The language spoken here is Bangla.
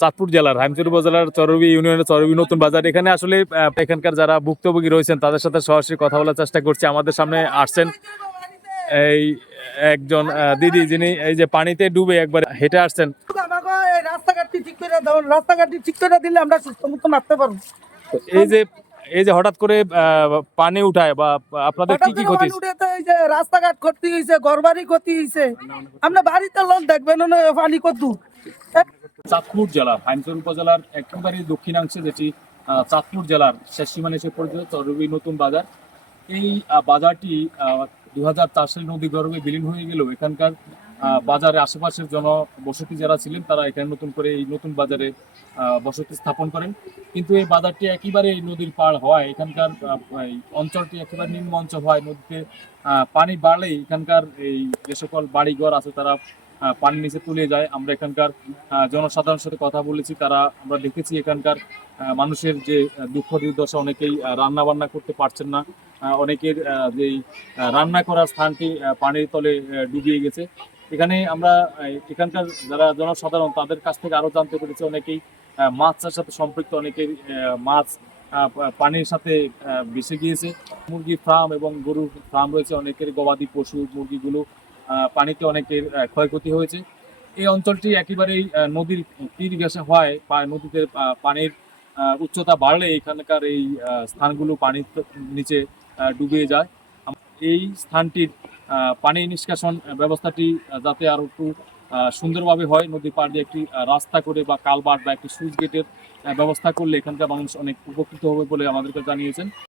চাঁদপুর জেলার হাইমচুর উপজেলার চরবি ইউনিয়নের চরবি নতুন বাজার। এখানে আসলে এখানকার যারা ভুক্তভোগী রয়েছেন তাদের সাথে সরাসরি কথা বলার চেষ্টা করছি। আমাদের সামনে আসছেন এই একজন দিদি যিনি এই যে পানিতে ডুবে একবার হেঁটে আসছেন। রাস্তাঘাটটি ঠিক করে রাস্তাঘাটটি ঠিক করে দিলে আমরা সুস্থ মতো নামতে পারব। এই যে এই যে হঠাৎ করে পানি উঠায় বা আপনাদের কি কি ক্ষতি? এই যে রাস্তাঘাট ক্ষতি হয়েছে ঘরবাড়ি ক্ষতি হয়েছে আমরা বাড়িতে লোক দেখবেন না পানি কত চাঁদপুর জেলার হাইমচর উপজেলার একেবারে দক্ষিণাংশে যেটি চাঁদপুর জেলার শেষ সীমানে এসে পরিচিত চরবি নতুন বাজার। এই বাজারটি দু হাজার চার সালে নদী গর্ভে বিলীন হয়ে গেলেও এখানকার বাজারে আশেপাশের জনবসতি যারা ছিলেন, তারা এখানে নতুন করে এই নতুন বাজারে বসতি স্থাপন করেন। কিন্তু এই বাজারটি একেবারে এই নদীর পাড় হওয়ায়, এখানকার অঞ্চলটি একেবারে নিম্ন অঞ্চল হয় নদীতে পানি বাড়লেই এখানকার এই যে সকল বাড়িঘর আছে, তারা পানির নিচে তুলে যায়। আমরা এখানকার জনসাধারণের সাথে কথা বলেছি। তারা, আমরা দেখেছি এখানকার মানুষের যে দুঃখ দুর্দশা, অনেকেই রান্না বান্না করতে পারছেন না। অনেকের যেই রান্না করার স্থানটি পানির তলে ডুবিয়ে গেছে। এখানে আমরা এখানকার যারা জনসাধারণ, তাদের কাছ থেকে আরও জানতে পেরেছি অনেকেই মাছ সাথে সম্পৃক্ত, অনেকের মাছ পানির সাথে ভেসে গিয়েছে। মুরগি ফার্ম এবং গরুর ফার্ম রয়েছে। অনেকের গবাদি পশু, মুরগিগুলো পানিতে অনেকের ক্ষয়ক্ষতি হয়েছে। এই অঞ্চলটি একেবারেই নদীর তীর ঘেঁষে হয় বা নদীতে পানির উচ্চতা বাড়লে এখানকার এই স্থানগুলো পানির নিচে ডুবে যায়। এই স্থানটির পানি নিষ্কাশন ব্যবস্থাটি যাতে আরও একটু সুন্দরভাবে হয় নদী পাড় দিয়ে একটি রাস্তা করে বা কালবার বা একটি সুইচ গেটের ব্যবস্থা করলে এখানকার মানুষ অনেক উপকৃত হবে বলে আমাদেরকে জানিয়েছেন।